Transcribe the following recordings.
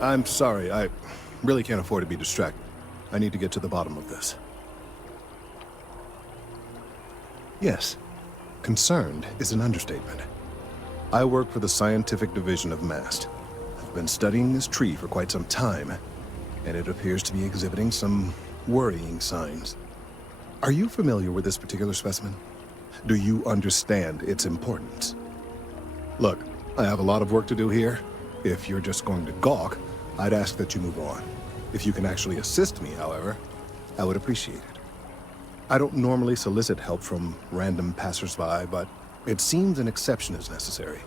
I'm sorry, I really can't afford to be distracted. I need to get to the bottom of this. Yes, concerned is an understatement. I work for the scientific division of MAST. I've been studying this tree for quite some time, and it appears to be exhibiting some worrying signs. Are you familiar with this particular specimen? Do you understand its importance? Look, I have a lot of work to do here. If you're just going to gawk, I'd ask that you move on. If you can actually assist me, however, I would appreciate it. I don't normally solicit help from random passersby, but it seems an exception is necessary.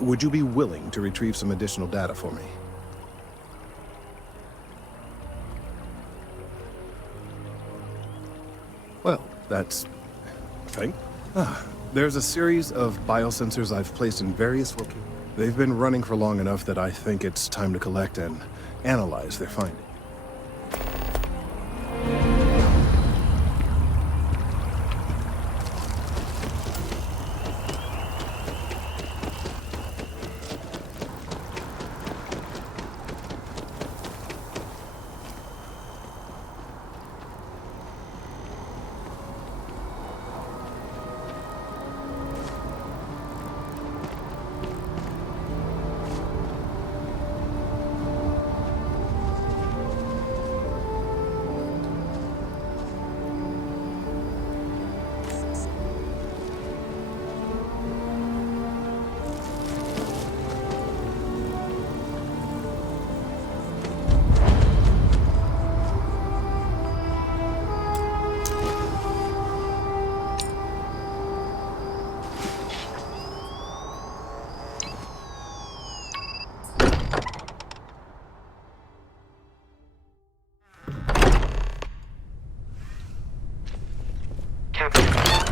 Would you be willing to retrieve some additional data for me? Well, that's... okay. There's a series of biosensors I've placed in various locations. They've been running for long enough that I think it's time to collect and analyze their findings.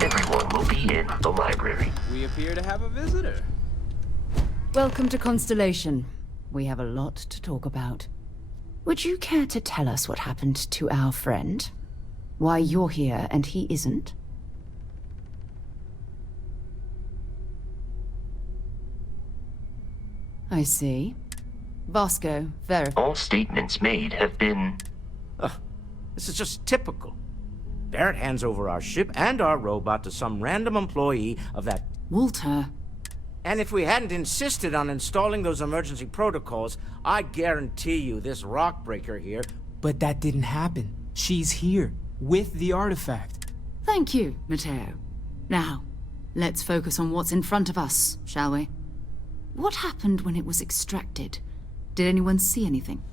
Everyone will be in the library. We appear to have a visitor. Welcome to Constellation. We have a lot to talk about. Would you care to tell us what happened to our friend? Why you're here and he isn't? I see. Vasco, verify. All statements made have been... This is just typical. Barrett hands over our ship and our robot to some random employee of that... Walter. And if we hadn't insisted on installing those emergency protocols, I guarantee you this rock breaker here... But that didn't happen. She's here, with the artifact. Thank you, Matteo. Now, let's focus on what's in front of us, shall we? What happened when it was extracted? Did anyone see anything?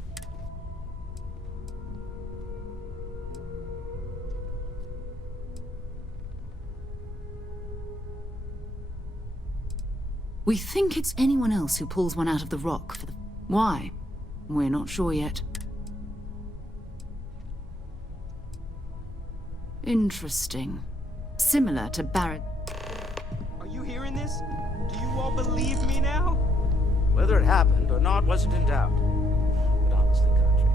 We think it's anyone else who pulls one out of the rock for the... Why? We're not sure yet. Interesting. Similar to Barrett. Are you hearing this? Do you all believe me now? Whether it happened or not wasn't in doubt. But honestly, Country,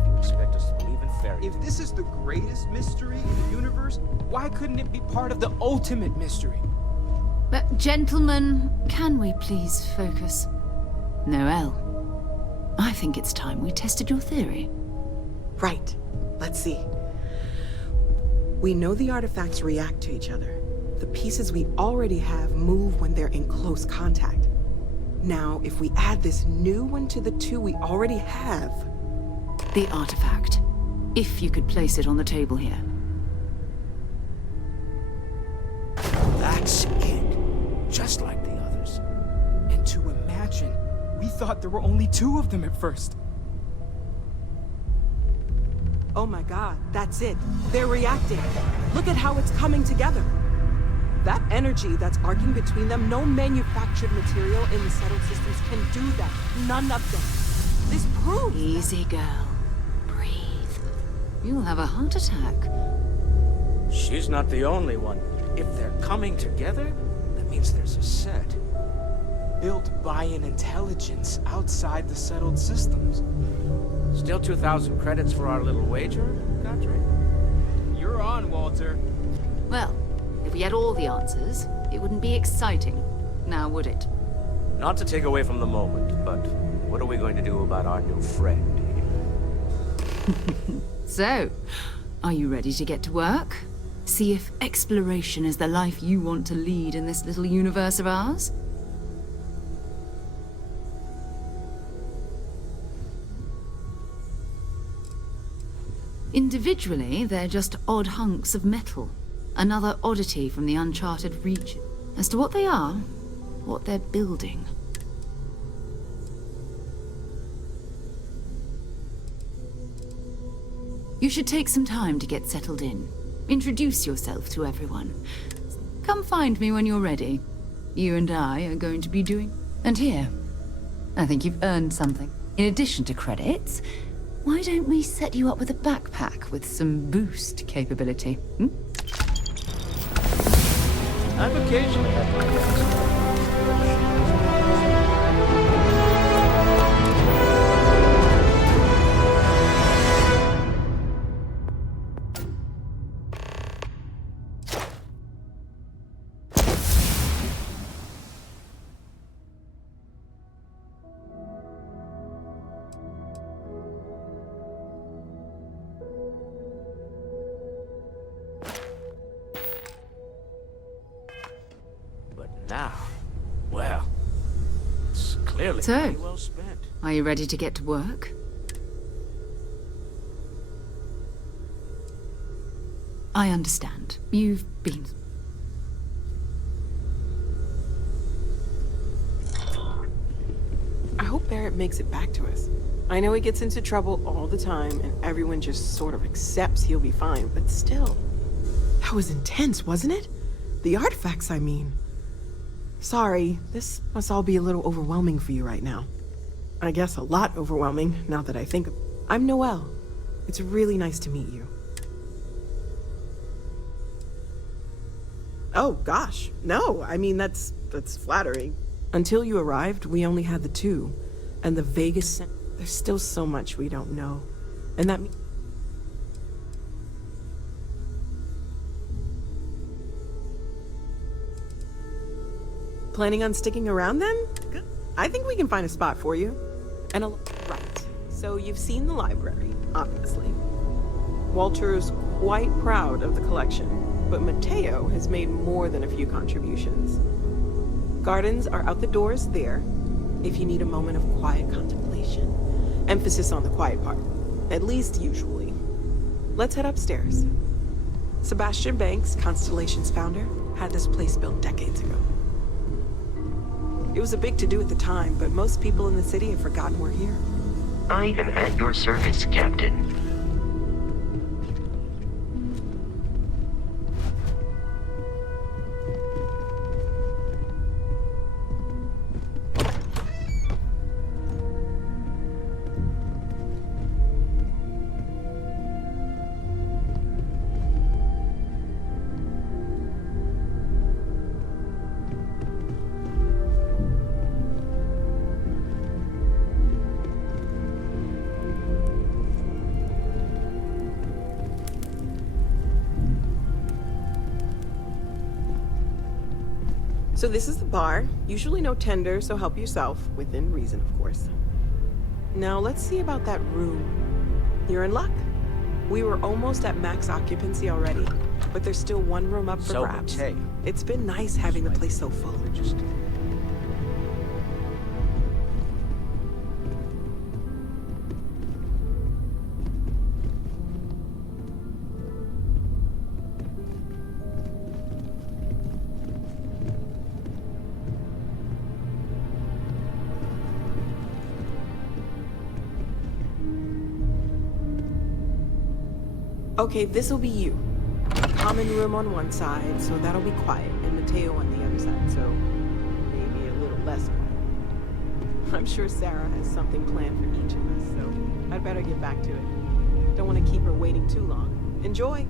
if you expect us to believe in fairy tales... If this is the greatest mystery in the universe, why couldn't it be part of the ultimate mystery? But gentlemen, can we please focus? Noelle, I think it's time we tested your theory. Right. Let's see. We know the artifacts react to each other. The pieces we already have move when they're in close contact. Now, if we add this new one to the two we already have... The artifact. If you could place it on the table here. That's it. Just like the others. And to imagine, we thought there were only 2 of them at first. Oh my god, that's it. They're reacting. Look at how it's coming together. That energy that's arcing between them, no manufactured material in the settled systems can do that. None of them. This proves... Easy, girl. Breathe. You'll have a heart attack. She's not the only one. If they're coming together, that means there's a set. Built by an intelligence outside the settled systems. Still 2,000 credits for our little wager, Godfrey? You're on, Walter. Well, if we had all the answers, it wouldn't be exciting. Now, would it? Not to take away from the moment, but What are we going to do about our new friend? So, are you ready to get to work? See if exploration is the life you want to lead in this little universe of ours? Individually, they're just odd hunks of metal. Another oddity from the uncharted region. As to what they are, what they're building. You should take some time to get settled in. Introduce yourself to everyone. Come find me when you're ready. You and I are going to be doing... And here, I think you've earned something. In addition to credits, why don't we set you up with a backpack with some boost capability? Hmm? I've occasionally had my guess. Now, well, it's clearly So, pretty well spent. Are you ready to get to work? I understand. You've been... I hope Barrett makes it back to us. I know he gets into trouble all the time, and everyone just sort of accepts he'll be fine, but still. That was intense, wasn't it? The artifacts, I mean. Sorry, this must all be a little overwhelming for you right now. I guess a lot overwhelming, now that I think of it. I'm Noelle. It's really nice to meet you. Oh, gosh. No, I mean, that's flattering. Until you arrived, we only had the two. And the vaguest sense... There's still so much we don't know. And that means... Planning on sticking around then? Good. I think we can find a spot for you. And right. So you've seen the library, obviously. Walter's quite proud of the collection, but Mateo has made more than a few contributions. Gardens are out the doors there, if you need a moment of quiet contemplation. Emphasis on the quiet part, at least usually. Let's head upstairs. Sebastian Banks, Constellation's founder, had this place built decades ago. It was a big to-do at the time, but most people in the city have forgotten we're here. I am at your service, Captain. So this is the bar. Usually no tender, so help yourself. Within reason, of course. Now let's see about that room. You're in luck. We were almost at max occupancy already, but there's still one room up for grabs. It's been nice having the place so full. Okay, this'll be you. Common room on one side, so that'll be quiet, and Mateo on the other side, so maybe a little less quiet. I'm sure Sarah has something planned for each of us, so I'd better get back to it. Don't want to keep her waiting too long. Enjoy!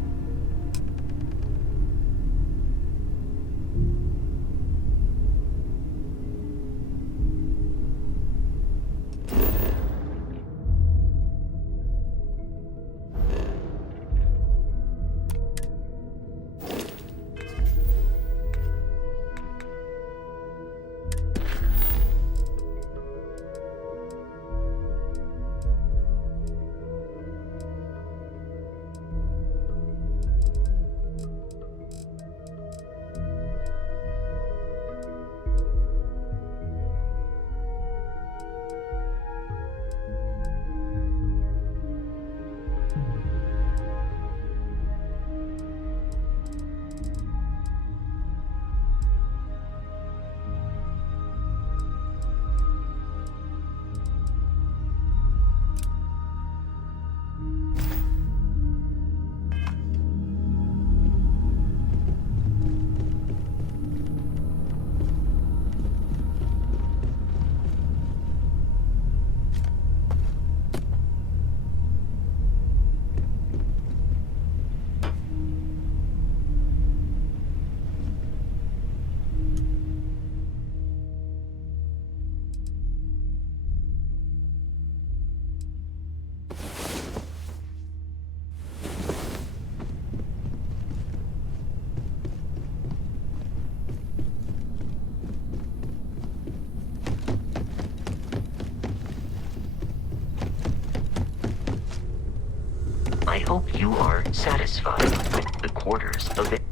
hope you are satisfied with the quarters of it.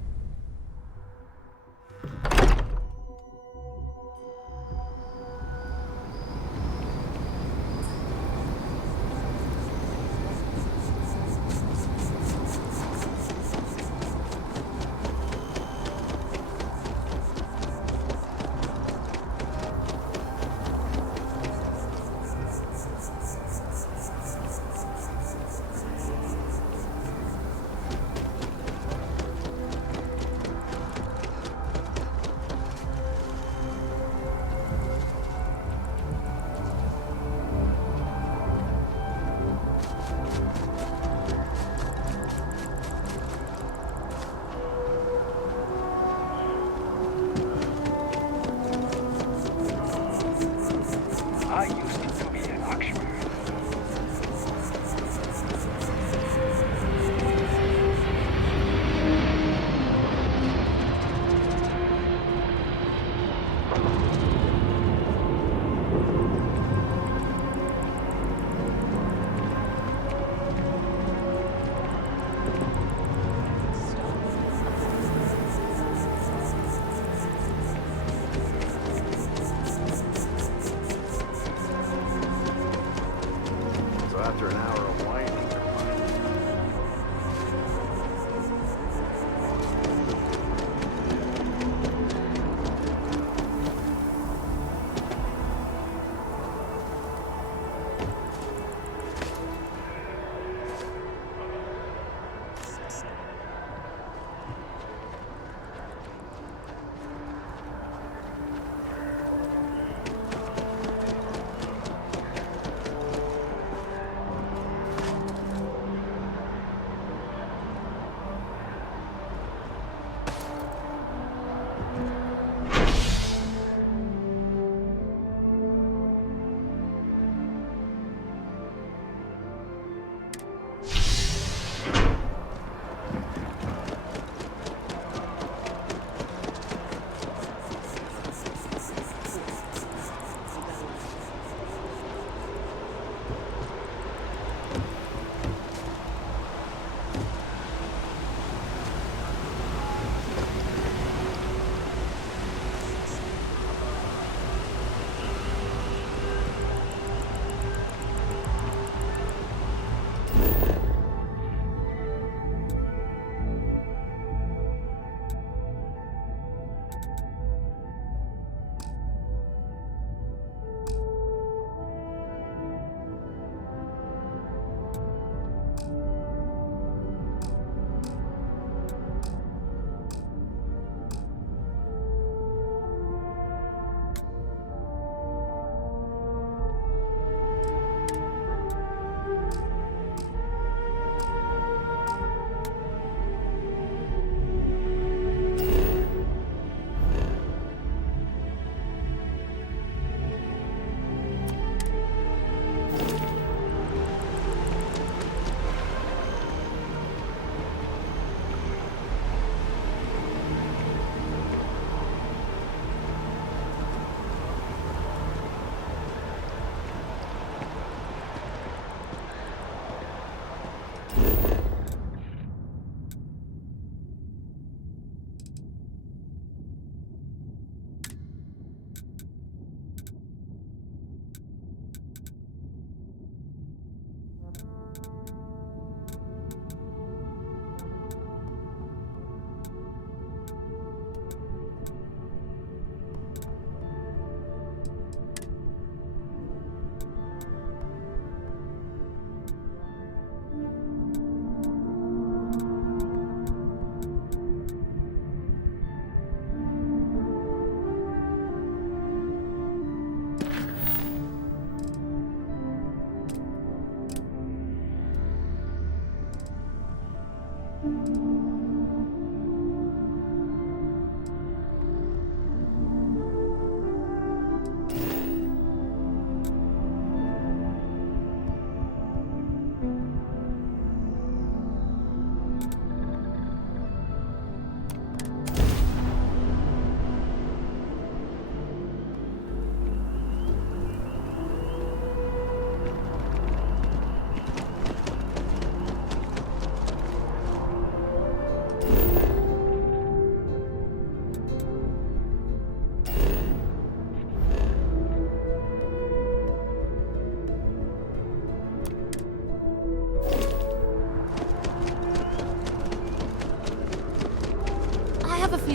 After an hour of winding,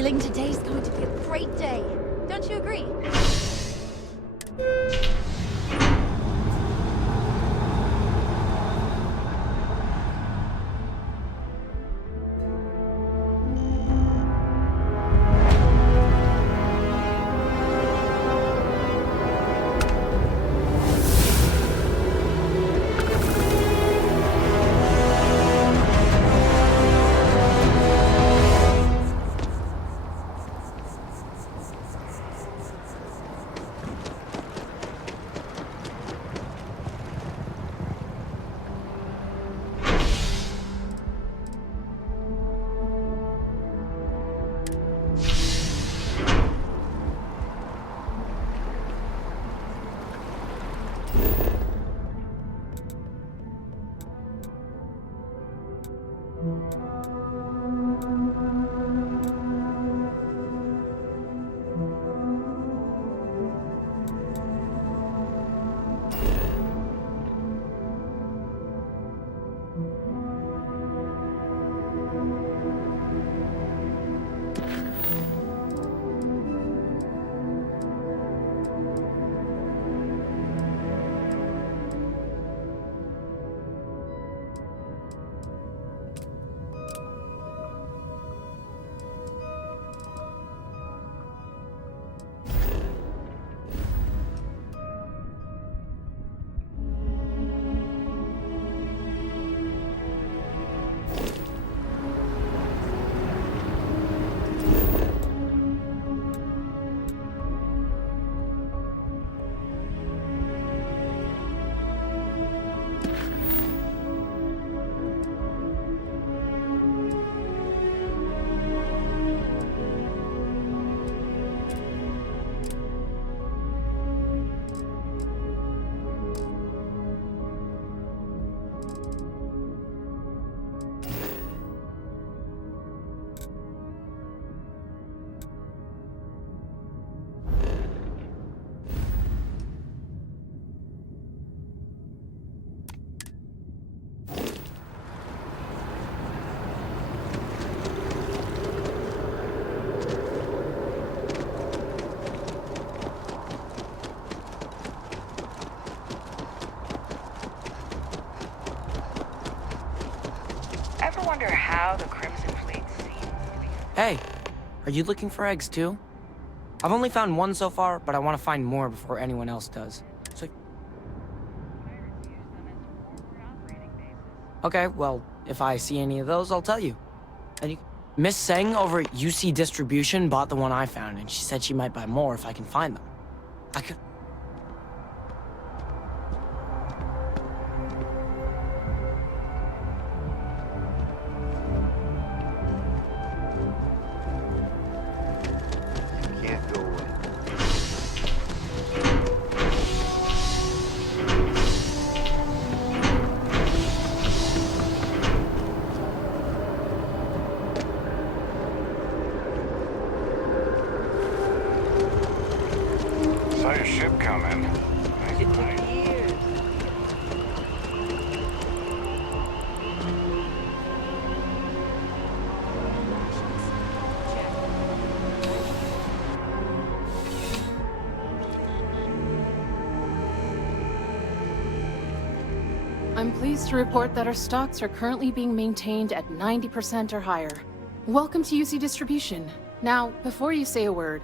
feeling today's going to be a great day. Don't you agree? Wonder how the Crimson Fleet seems to be... Hey, are you looking for eggs too? I've only found one so far, but I want to find more before anyone else does. So... Okay, well, if I see any of those, I'll tell you. And you... Miss Seng over at UC Distribution bought the one I found, and she said she might buy more if I can find them. I could... Saw your ship coming. Nice night. I'm pleased to report that our stocks are currently being maintained at 90% or higher. Welcome to UC Distribution. Now, before you say a word,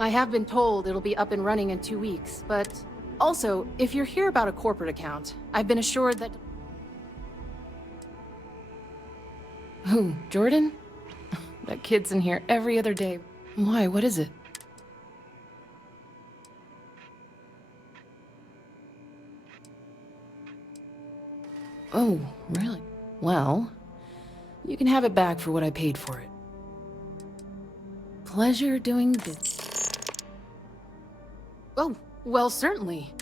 I have been told it'll be up and running in 2 weeks, but also, if you're here about a corporate account, I've been assured that... Who, Jordan? That kid's in here every other day. Why, what is it? Oh, really? Well, you can have it back for what I paid for it. Pleasure doing this. Oh, well, certainly.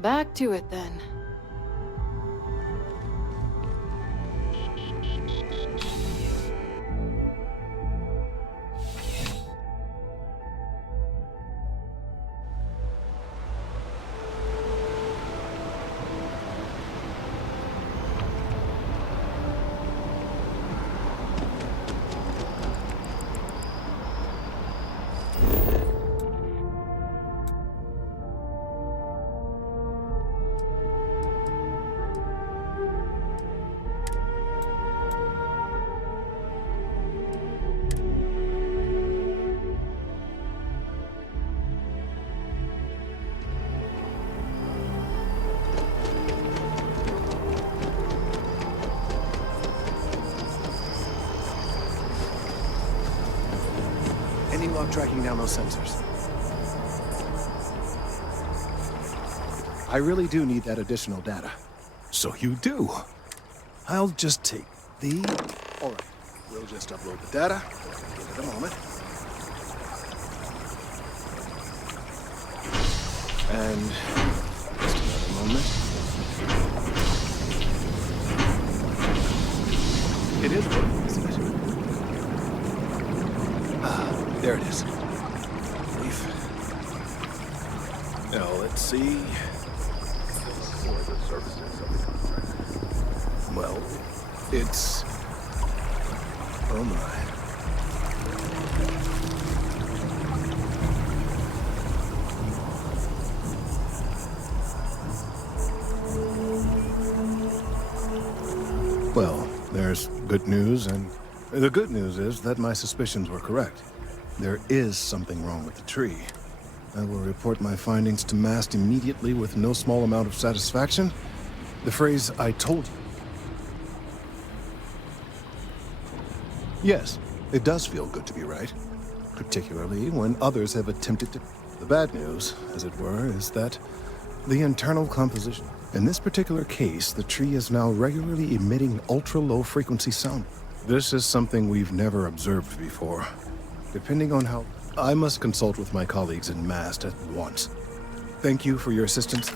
Back to it then. Any luck tracking down those sensors? I really do need that additional data. So you do. I'll just take the... All right, we'll just upload the data. Give it a moment. And just another moment. It is working, isn't it? There it is. Leaf. Now, let's see. Well, it's... Oh my. Well, there's good news, and the good news is that my suspicions were correct. There is something wrong with the tree. I will report my findings to MAST immediately with no small amount of satisfaction. The phrase, "I told you." Yes, it does feel good to be right, particularly when others have attempted to. The bad news, as it were, is that the internal composition. In this particular case, the tree is now regularly emitting ultra-low frequency sound. This is something we've never observed before. Depending on how... I must consult with my colleagues in MAST at once. Thank you for your assistance.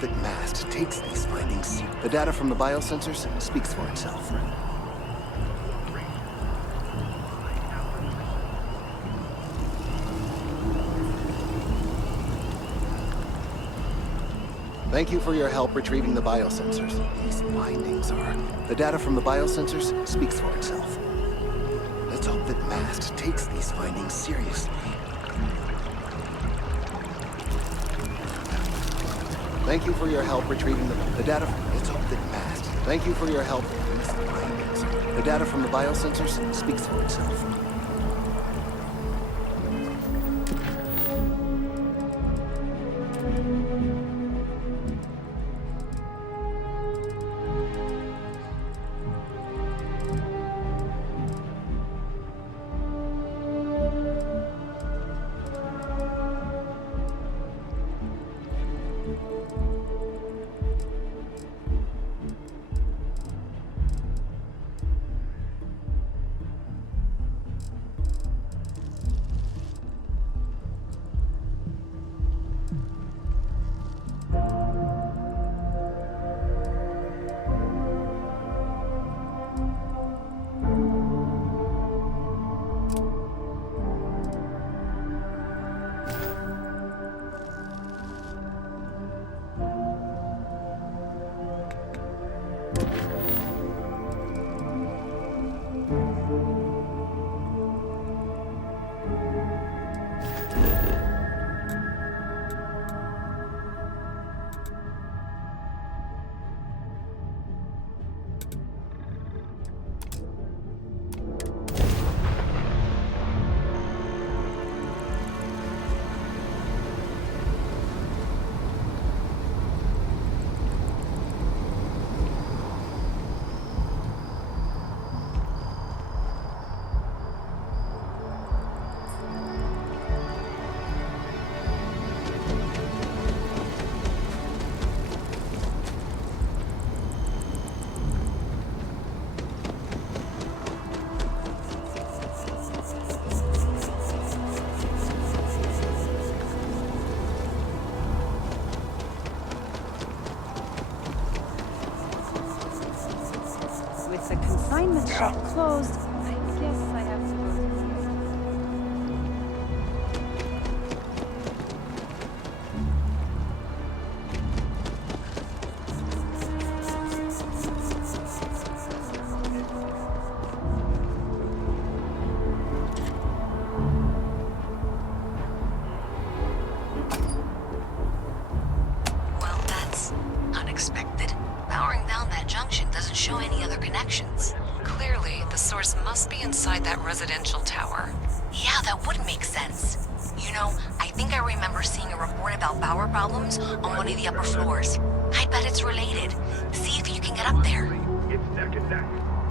hope that MAST takes these findings. The data from the biosensors speaks for itself. Thank you for your help retrieving the biosensors. These findings are... The data from the biosensors speaks for itself. Let's hope that MAST takes these findings seriously. Thank you for your help retrieving the data from... Let's hope that MAST... Thank you for your help... These findings... The data from the biosensors speaks for itself. The consignment shop closed. I guess I have to go to Well, that's unexpected. Powering down that junction doesn't show any other connections. Clearly, the source must be inside that residential tower. Yeah, that would make sense. You know, I think I remember seeing a report about power problems on one of the upper floors. I bet it's related. See if you can get up there. It's neck and neck.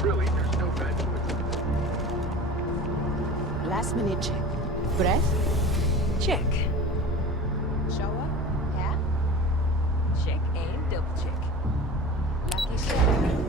Really, there's no bad choice. last minute check. Breath? Check. Shower? Yeah? Check and double check. Lucky shot.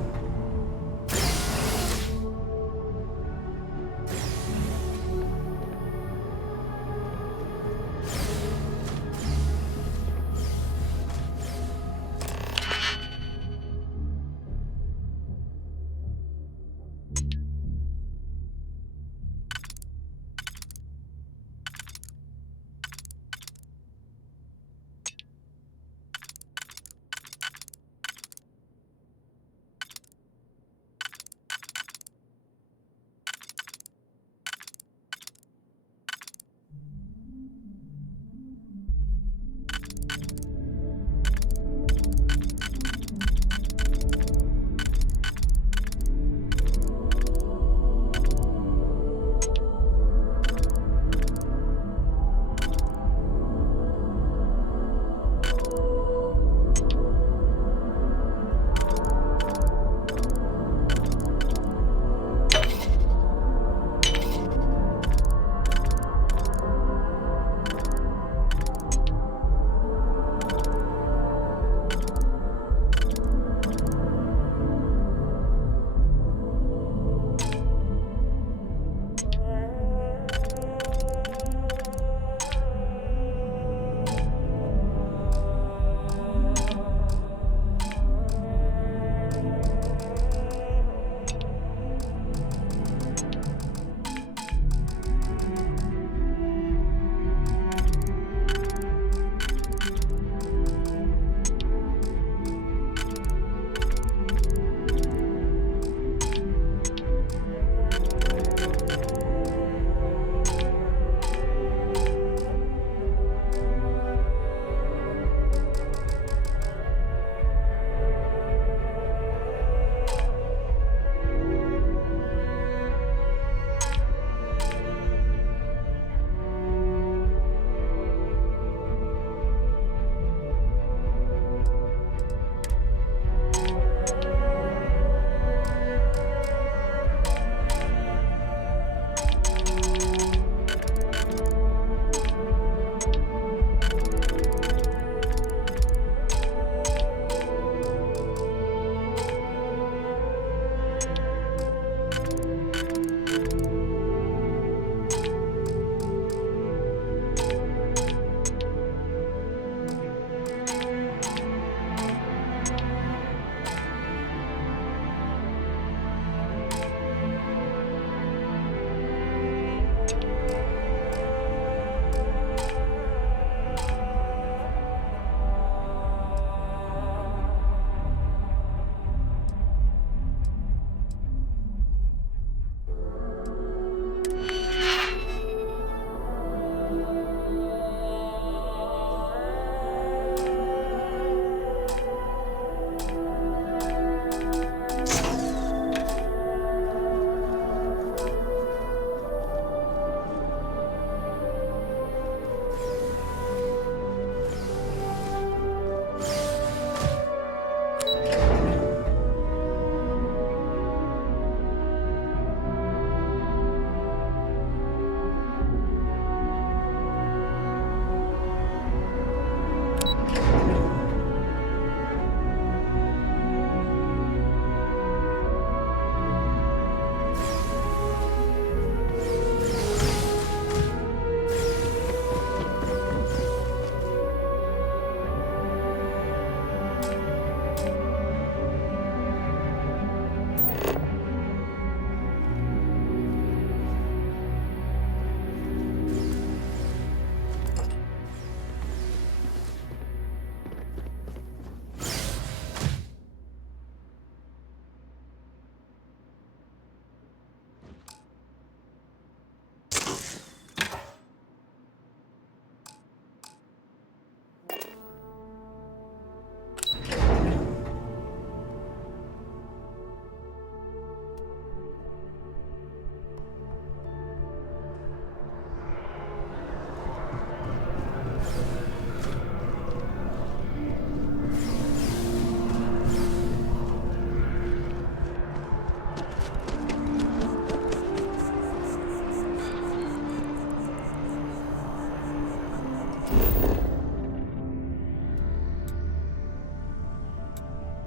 I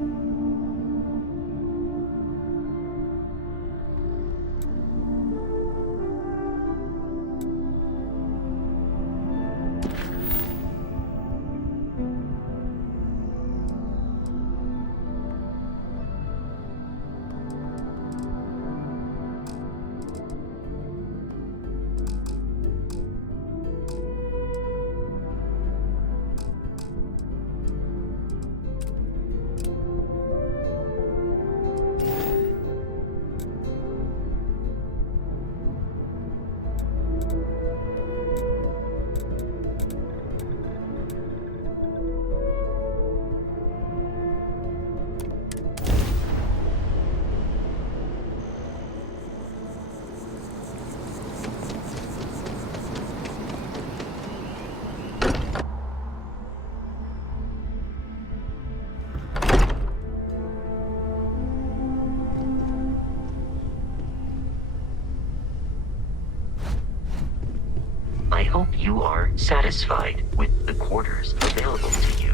hope you are satisfied with the quarters available to you.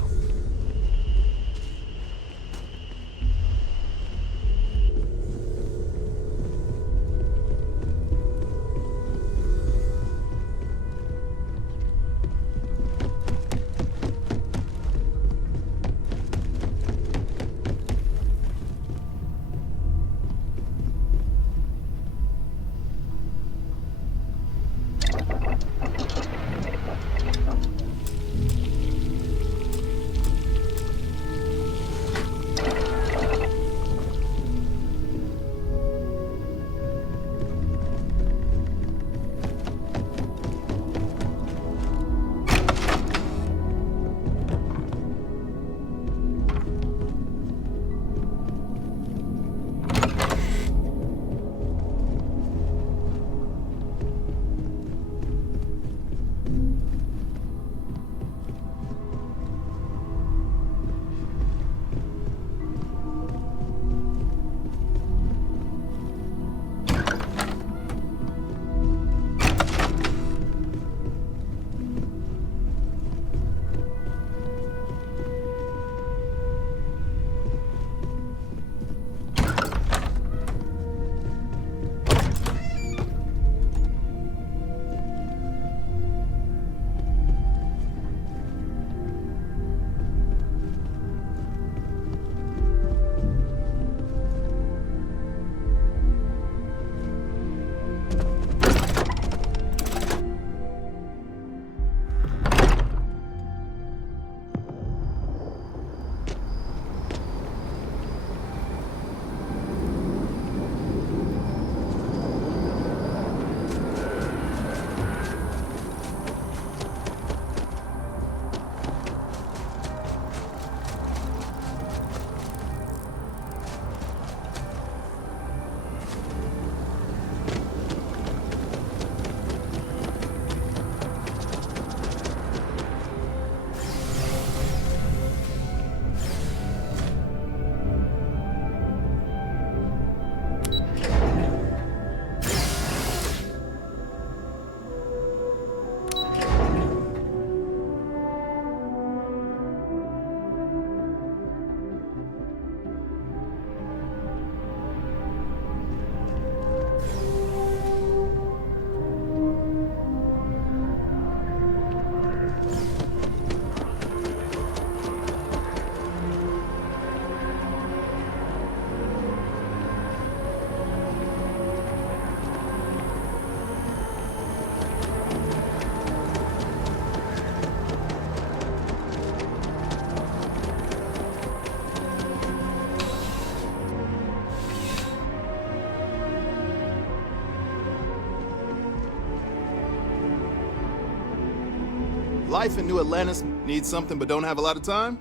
Life in New Atlantis needs something but don't have a lot of time?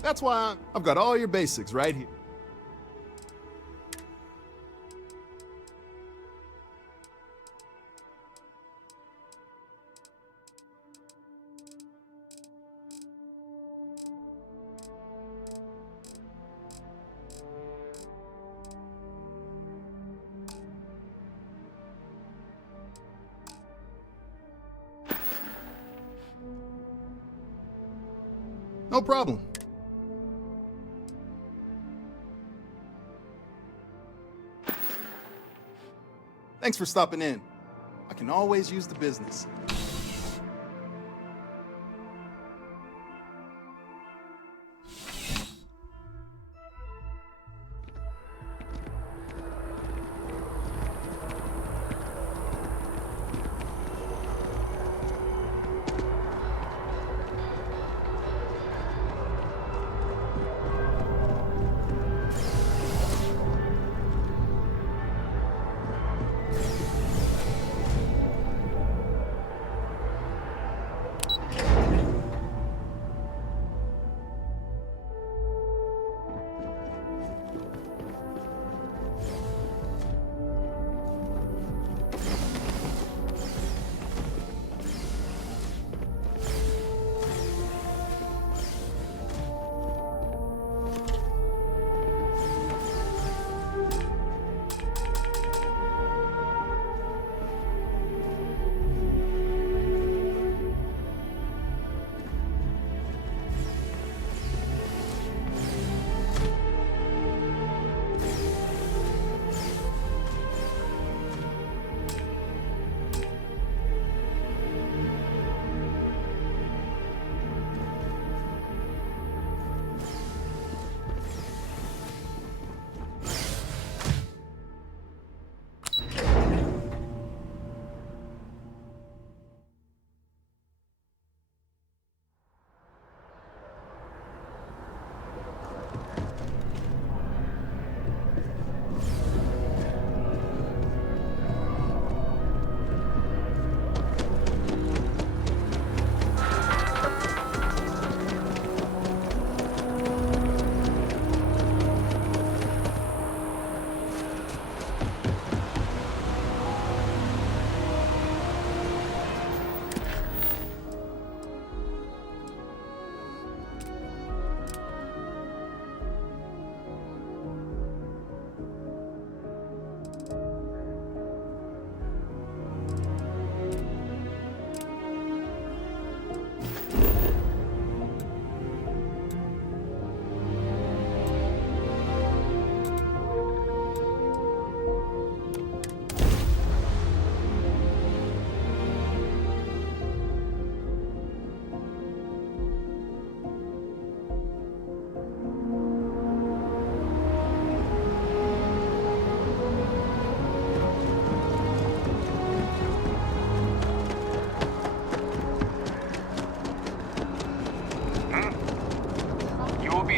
That's why I've got all your basics right here. No problem. Thanks for stopping in. I can always use the business.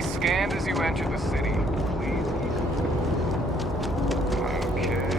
Scanned as you enter the city. Please. Okay.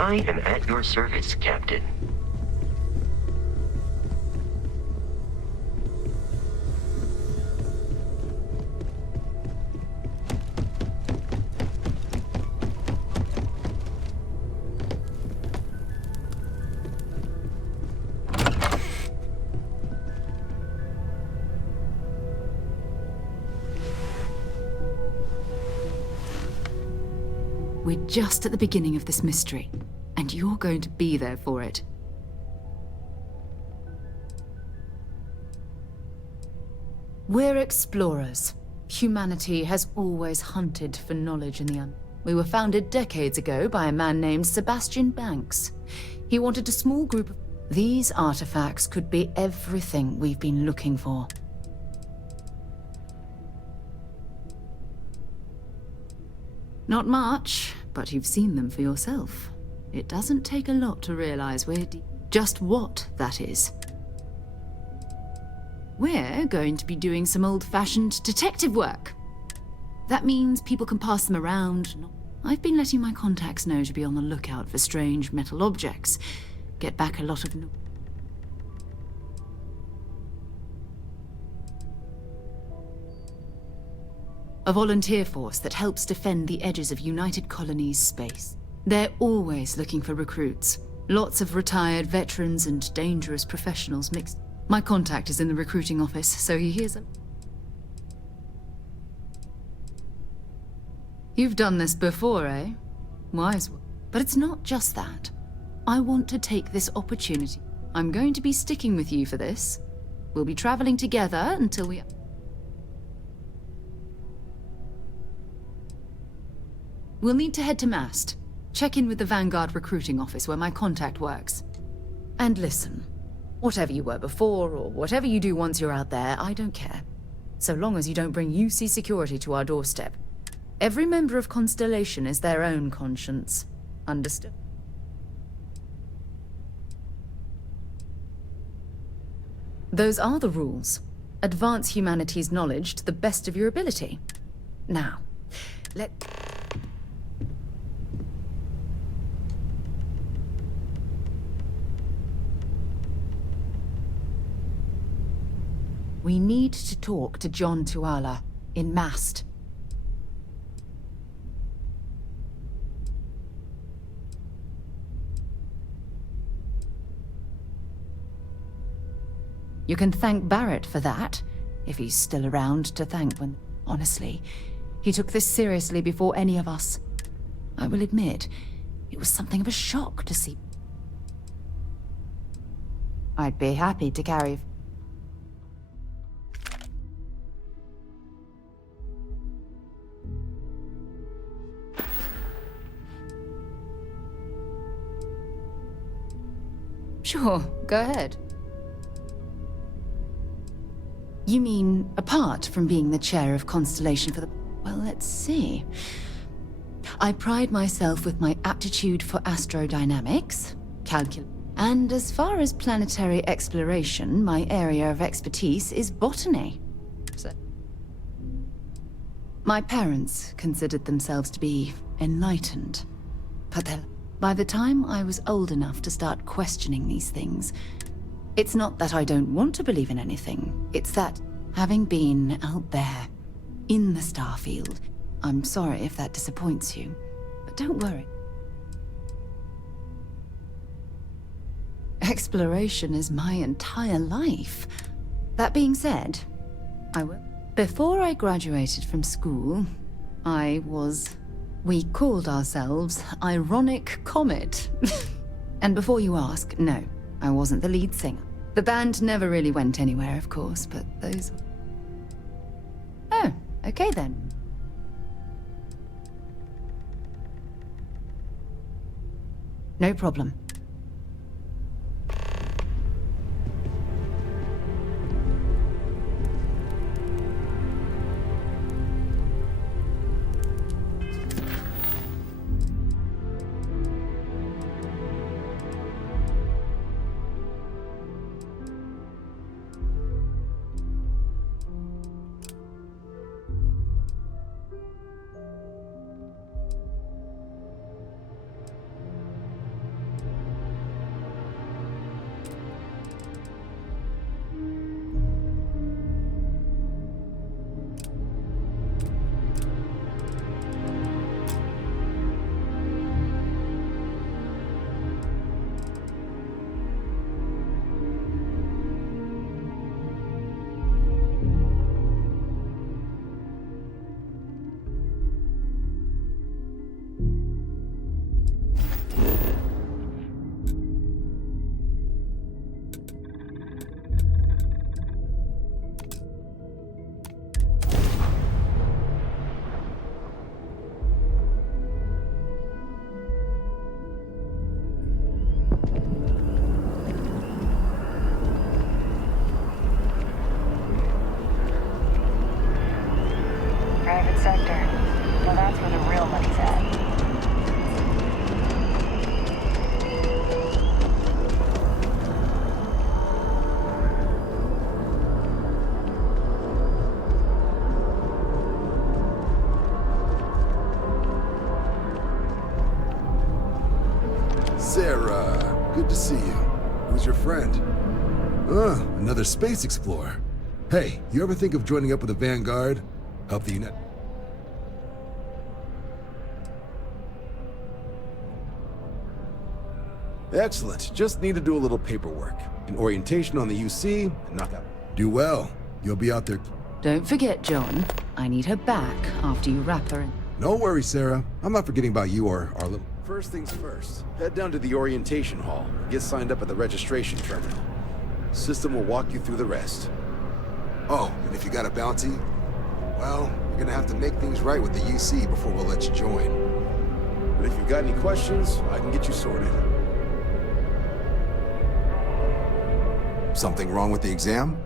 I am at your service, Captain. We're just at the beginning of this mystery, and you're going to be there for it. We're explorers. Humanity has always hunted for knowledge in the unknown. We were founded decades ago by a man named Sebastian Banks. He wanted a small group of... These artifacts could be everything we've been looking for. Not much, but you've seen them for yourself. It doesn't take a lot to realize just what that is. We're going to be doing some old-fashioned detective work. That means people can pass them around. I've been letting my contacts know to be on the lookout for strange metal objects. Get back a lot of... A volunteer force that helps defend the edges of United Colonies space. They're always looking for recruits. Lots of retired veterans and dangerous professionals mixed. My contact is in the recruiting office, so he hears them. You've done this before, eh? Wise one. But it's not just that. I want to take this opportunity. I'm going to be sticking with you for this. We'll be traveling together until we... We'll need to head to Mast. Check in with the Vanguard recruiting office where my contact works. And listen, whatever you were before or whatever you do once you're out there, I don't care. So long as you don't bring UC security to our doorstep. Every member of Constellation is their own conscience. Understood? Those are the rules. Advance humanity's knowledge to the best of your ability. Now, we need to talk to John Tuala in Mast. You can thank Barrett for that, if he's still around to thank when... Honestly, he took this seriously before any of us. I will admit, it was something of a shock to see. I'd be happy to carry... Sure, go ahead. You mean, apart from being the chair of Constellation for the... Well, let's see. I pride myself with my aptitude for astrodynamics, calculus, and as far as planetary exploration, my area of expertise is botany. So... My parents considered themselves to be enlightened, but then, by the time I was old enough to start questioning these things, it's not that I don't want to believe in anything. It's that, having been out there, in the starfield, I'm sorry if that disappoints you, but don't worry. Exploration is my entire life. That being said, before I graduated from school, we called ourselves Ironic Comet. And before you ask, no. I wasn't the lead singer. The band never really went anywhere, of course, but those... Oh, okay then. No problem. Good to see you. Who's your friend? Another space explorer. Hey, you ever think of joining up with the Vanguard? Help the United... Excellent. Just need to do a little paperwork. An orientation on the UC, and knock out. Do well. You'll be out there... Don't forget, John. I need her back after you wrap her in. No worries, Sarah. I'm not forgetting about you or our little... First things first. Head down to the orientation hall. Get signed up at the registration terminal. System will walk you through the rest. Oh, and if you got a bounty, well, you're gonna have to make things right with the UC before we'll let you join. But if you've got any questions, I can get you sorted. Something wrong with the exam?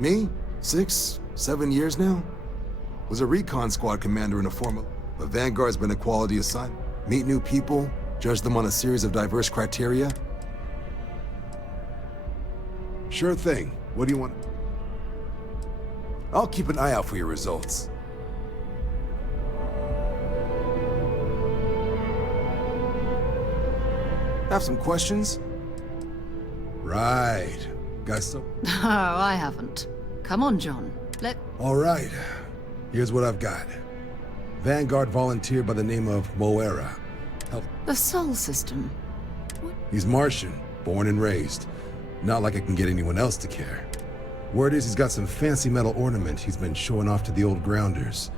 Me? 6, 7 years now? Was a recon squad commander in a former, but Vanguard's been a quality assignment. Meet new people, judge them on a series of diverse criteria. Sure thing. What do you want? I'll keep an eye out for your results. Have some questions? Right. Got some? Oh, I haven't. Come on, John. All right. Here's what I've got. Vanguard volunteer by the name of Moera. The Sol system. He's Martian, born and raised. Not like I can get anyone else to care. Word is he's got some fancy metal ornament he's been showing off to the old grounders.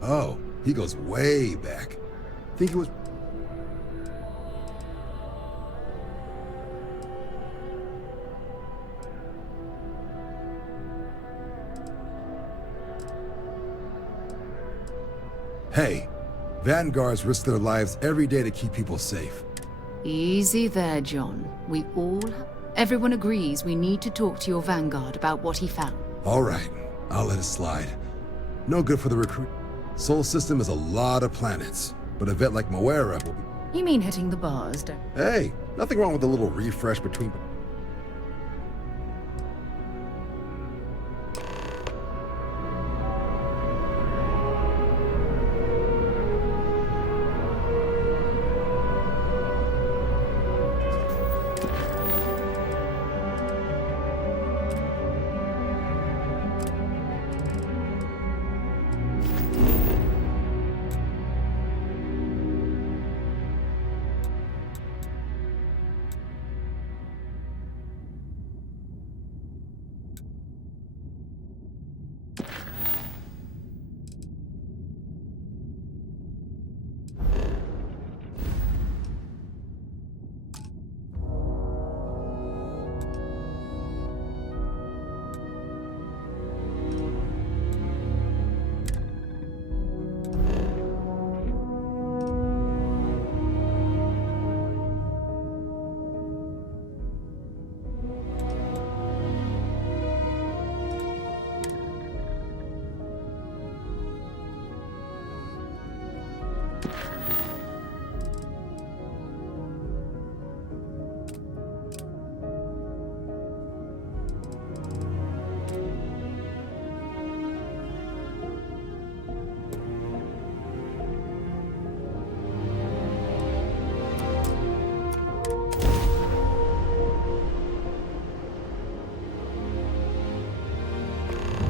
Oh, he goes way back. Think it was... Hey, Vanguards risk their lives every day to keep people safe. Easy there, John. We all have... Everyone agrees we need to talk to your Vanguard about what he found. All right, I'll let it slide. No good for the recruit. Sol system is a lot of planets, but a vet like Moera will be... You mean hitting the bars, don't you? Hey, nothing wrong with a little refresh between...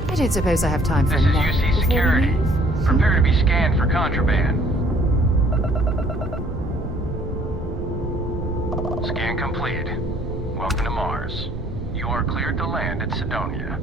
I don't suppose I have time for This is UC Security. Prepare to be scanned for contraband. Scan completed. Welcome to Mars. You are cleared to land at Sidonia.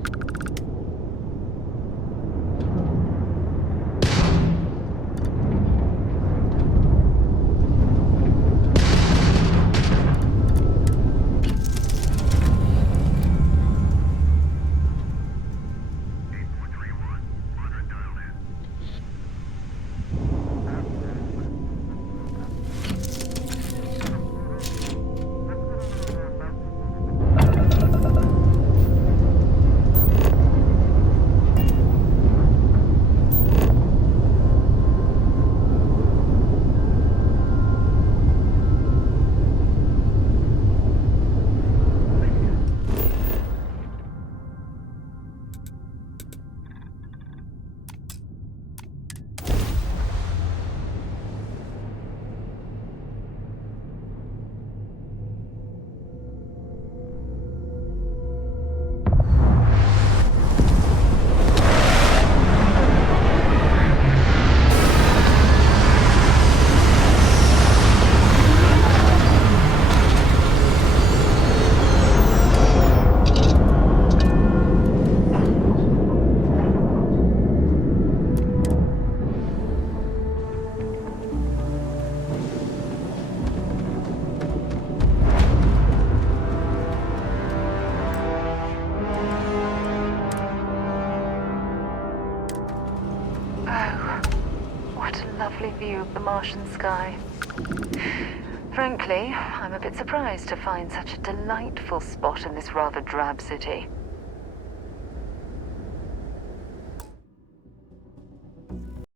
a lovely view of the Martian sky. Frankly, I'm a bit surprised to find such a delightful spot in this rather drab city.